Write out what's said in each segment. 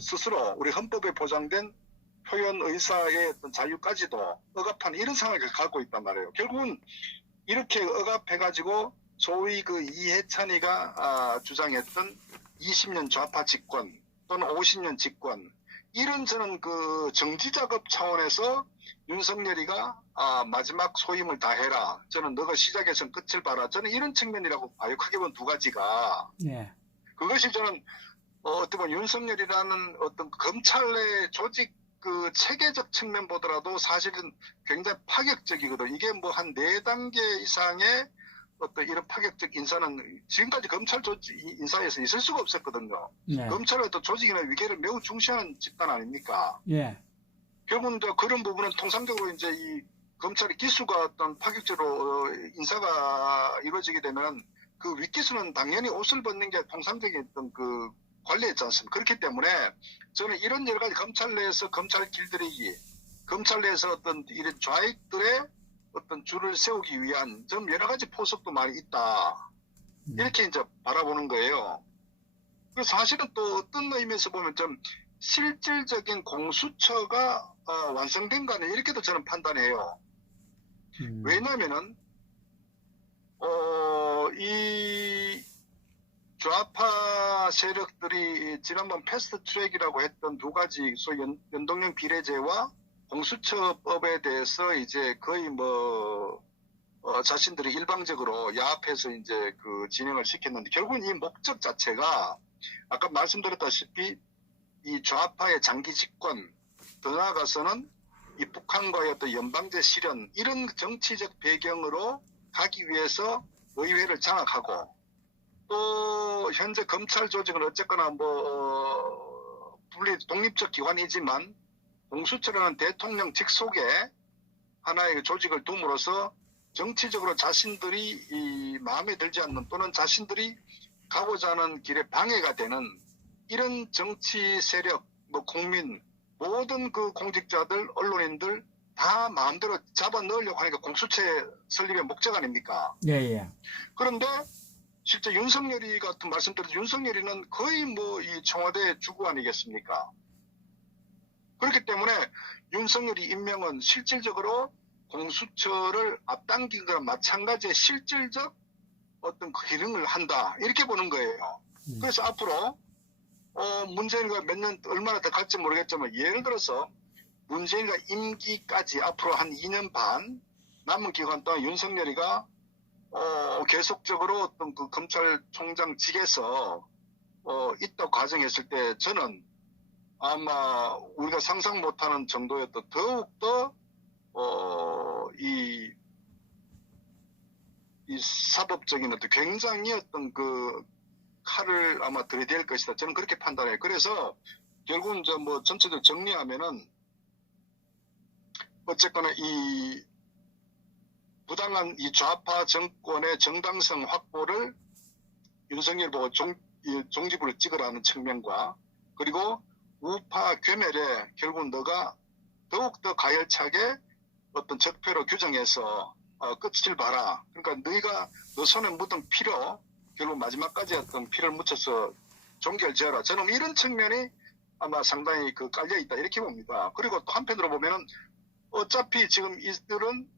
스스로 우리 헌법에 보장된 표현 의사의 어떤 자유까지도 억압하는 이런 상황을 갖고 있단 말이에요. 결국은 이렇게 억압해가지고 소위 그 이해찬이가 주장했던 20년 좌파 집권 또는 50년 집권 이런 저는 그 정치 작업 차원에서 윤석열이가 마지막 소임을 다해라. 저는 너가 시작에선 끝을 봐라. 저는 이런 측면이라고 봐요. 크게 보면 두 가지가. 예. 그것이 저는 어떻게 보면 윤석열이라는 어떤 검찰 내 조직 그 체계적 측면 보더라도 사실은 굉장히 파격적이거든. 이게 뭐 한 4단계 이상의 어떤 이런 파격적 인사는 지금까지 검찰 조직 인사에서 있을 수가 없었거든요. 예. 검찰의 어떤 조직이나 위계를 매우 중시하는 집단 아닙니까? 예. 결국은 그런 부분은 통상적으로 이제 이 검찰의 기수가 어떤 파격적으로 인사가 이루어지게 되면 그 윗기수는 당연히 옷을 벗는 게 통상적인 어떤 그 관례였지 않습니까? 그렇기 때문에 저는 이런 여러 가지 검찰 내에서 검찰 길들이기, 검찰 내에서 어떤 이런 좌익들의 어떤 줄을 세우기 위한 좀 여러 가지 포석도 많이 있다. 이렇게 이제 바라보는 거예요. 그래서 사실은 또 어떤 의미에서 보면 좀 실질적인 공수처가 완성된 거는 이렇게도 저는 판단해요. 왜냐면은 이 좌파 세력들이 지난번 패스트 트랙이라고 했던 두 가지 소위 연동형 비례제와 공수처법에 대해서 이제 거의 뭐 자신들이 일방적으로 야합해서 이제 그 진행을 시켰는데 결국은 이 목적 자체가 아까 말씀드렸다시피 이 좌파의 장기 집권 더 나아가서는 이 북한과의 어떤 연방제 실현 이런 정치적 배경으로 가기 위해서 의회를 장악하고 또 현재 검찰 조직은 어쨌거나 뭐 분리 독립적 기관이지만 공수처라는 대통령 직속에 하나의 조직을 둠으로써 정치적으로 자신들이 이 마음에 들지 않는 또는 자신들이 가고자 하는 길에 방해가 되는 이런 정치 세력, 뭐 국민, 모든 그 공직자들, 언론인들 다 마음대로 잡아 넣으려고 하니까 공수처 설립의 목적 아닙니까? 예, 예. 그런데 실제 윤석열이 같은 말씀드린 윤석열이는 거의 뭐 이 청와대 주구 아니겠습니까? 그렇기 때문에 윤석열이 임명은 실질적으로 공수처를 앞당긴 거랑 마찬가지의 실질적 어떤 기능을 한다. 이렇게 보는 거예요. 그래서 앞으로 문재인과 몇 년 얼마나 더 갈지 모르겠지만 예를 들어서 문재인과 임기까지 앞으로 한 2년 반 남은 기간 동안 윤석열이가 계속적으로 어떤 그 검찰총장직에서 있다 과정했을 때 저는 아마 우리가 상상 못하는 정도였던 더욱더 이 사법적인 어떤 굉장히 어떤 그 칼을 아마 들이댈 것이다. 저는 그렇게 판단해요. 그래서 결국은 이제 뭐 전체적으로 정리하면은 어쨌거나 이 부당한 이 좌파 정권의 정당성 확보를 윤석열 보고 종지부를 찍으라는 측면과 그리고 우파 괴멸에 결국 너가 더욱더 가열차게 어떤 적폐로 규정해서 끝을 봐라. 그러니까 너희가 너 손에 묻은 피로 결국 마지막까지 어떤 피를 묻혀서 종결 지어라. 저는 이런 측면이 아마 상당히 그 깔려 있다 이렇게 봅니다. 그리고 또 한편으로 보면은 어차피 지금 이들은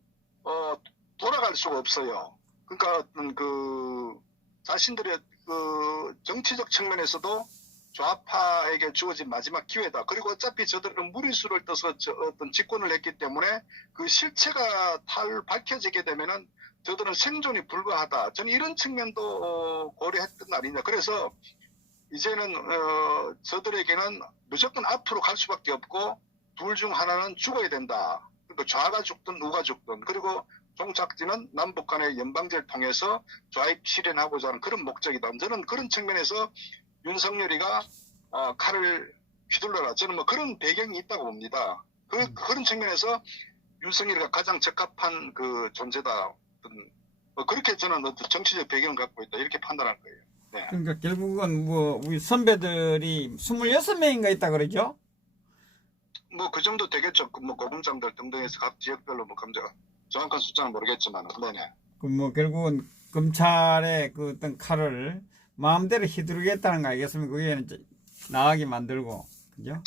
돌아갈 수가 없어요. 그러니까 어떤 그 자신들의 그 정치적 측면에서도 좌파에게 주어진 마지막 기회다. 그리고 어차피 저들은 무리수를 떠서 어떤 집권을 했기 때문에 그 실체가 밝혀지게 되면은 저들은 생존이 불가하다. 저는 이런 측면도 고려했던 거 아니냐. 그래서 이제는 저들에게는 무조건 앞으로 갈 수밖에 없고 둘 중 하나는 죽어야 된다. 그러니까 좌가 죽든 우가 죽든 그리고 종착지는 남북 간의 연방제를 통해서 좌익 실현하고자 하는 그런 목적이다. 저는 그런 측면에서 윤석열이가 칼을 휘둘러라. 저는 뭐 그런 배경이 있다고 봅니다. 그런 측면에서 윤석열이가 가장 적합한 그 존재다. 그렇게 저는 어떤 정치적 배경을 갖고 있다. 이렇게 판단할 거예요. 네. 그러니까 결국은 뭐 우리 선배들이 26명인가 있다 그러죠? 뭐 그 정도 되겠죠. 뭐 고검장들 등등해서 각 지역별로 뭐 정확한 숫자는 모르겠지만, 네네. 그 뭐 결국은 검찰의 그 어떤 칼을 마음대로 휘두르겠다는 거 아니겠습니까? 그게 나가게 만들고 그죠?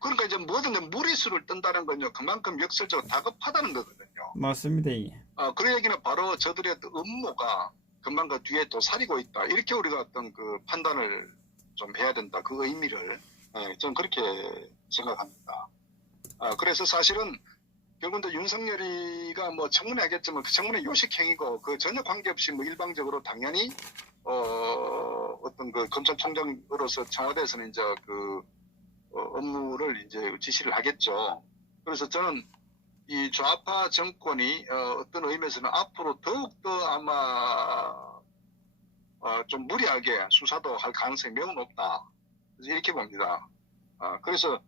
그러니까 이제 뭐든 무리수를 뜬다는 건요, 그만큼 역설적으로 다급하다는 거거든요. 맞습니다. 예. 그 얘기는 바로 저들의 어떤 음모가 금방 그 뒤에 또 사리고 있다. 이렇게 우리가 어떤 그 판단을 좀 해야 된다. 그 의미를. 저는 그렇게 생각합니다. 그래서 사실은 결국은 윤석열이가 뭐 청문회 하겠지만 그 청문회 요식행위고 그 전혀 관계없이 뭐 일방적으로 당연히 어떤 그 검찰총장으로서 청와대에서는 이제 그 업무를 이제 지시를 하겠죠. 그래서 저는 이 좌파 정권이 어떤 의미에서는 앞으로 더욱더 아마 좀 무리하게 수사도 할 가능성이 매우 높다. 그래서 이렇게 봅니다. 그래서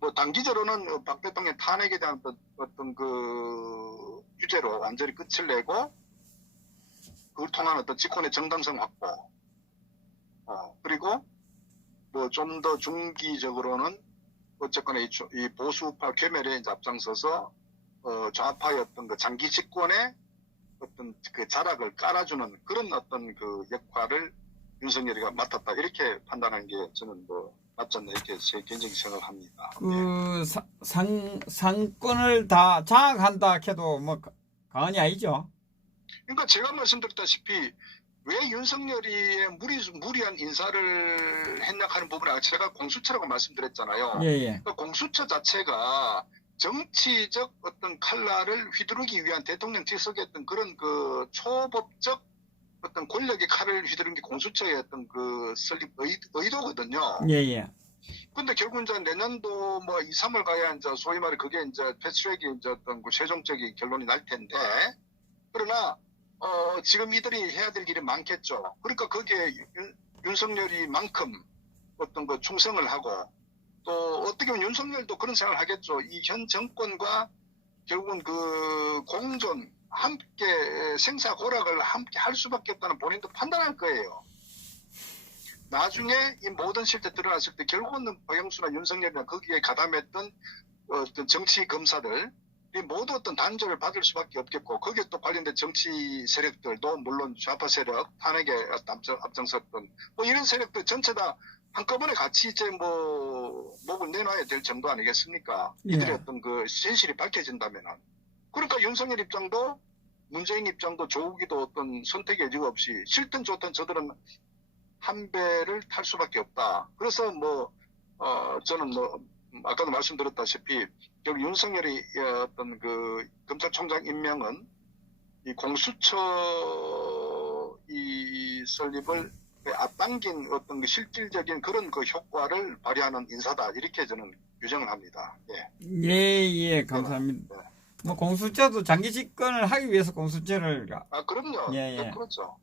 뭐 단기적으로는 박 대통령 탄핵에 대한 어떤 그 유죄로 완전히 끝을 내고 그걸 통한 어떤 직권의 정당성 확보, 그리고 뭐 좀 더 중기적으로는 어쨌거나 이 보수파 괴멸에 이제 앞장서서 좌파의 어떤 그 장기 집권의 어떤 그 자락을 깔아주는 그런 어떤 그 역할을 윤석열이가 맡았다. 이렇게 판단하는 게 저는 뭐 맞지 않나 이렇게 제 개인적인 생각을 합니다. 그 상권을 다 장악한다 해도 뭐 과언이 아니죠. 그러니까 제가 말씀드렸다시피 왜 윤석열이의 무리한 인사를 했냐 하는 부분에 제가 공수처라고 말씀드렸잖아요. 예예. 그러니까 공수처 자체가 정치적 어떤 칼날을 휘두르기 위한 대통령 직속의 어떤 그런 그 초법적 어떤 권력의 칼을 휘두른 게 공수처의 어떤 그 설립 의도거든요. 예예. 근데 결국 이제 내년도 뭐 2, 3월 가야 이제 소위 말해 그게 이제 패스트트랙이 이제 어떤 그 최종적인 결론이 날 텐데, 그러나 지금 이들이 해야 될 일이 많겠죠. 그러니까 거기에 윤석열이만큼 어떤 그 충성을 하고 또 어떻게 보면 윤석열도 그런 생각을 하겠죠. 이 현 정권과 결국은 그 공존 함께 생사고락을 함께 할 수밖에 없다는 본인도 판단할 거예요. 나중에 이 모든 실태 드러났을 때 결국은 박영수나 윤석열이나 거기에 가담했던 어떤 정치 검사들 이 모두 어떤 단죄를 받을 수밖에 없겠고 거기에 또 관련된 정치 세력들도 물론 좌파 세력 탄핵에 앞장섰던 뭐 이런 세력들 전체 다 한꺼번에 같이 이제 뭐 목을 내놔야 될 정도 아니겠습니까? 예. 이들의 어떤 그 현실이 밝혀진다면은. 그러니까 윤석열 입장도 문재인 입장도 조국이도 어떤 선택의 여지가 없이 싫든 좋든 저들은 한 배를 탈 수밖에 없다. 그래서 뭐 저는 뭐 아까도 말씀드렸다시피 결국 윤석열이 어떤 그 검찰총장 임명은 이 공수처 이 설립을 앞당긴 어떤 그 실질적인 그런 그 효과를 발휘하는 인사다. 이렇게 저는 규정을 합니다. 예. 예예. 감사합니다. 네. 뭐 공수처도 장기 집권을 하기 위해서 공수처를 그럼요. 예, 예. 그렇죠.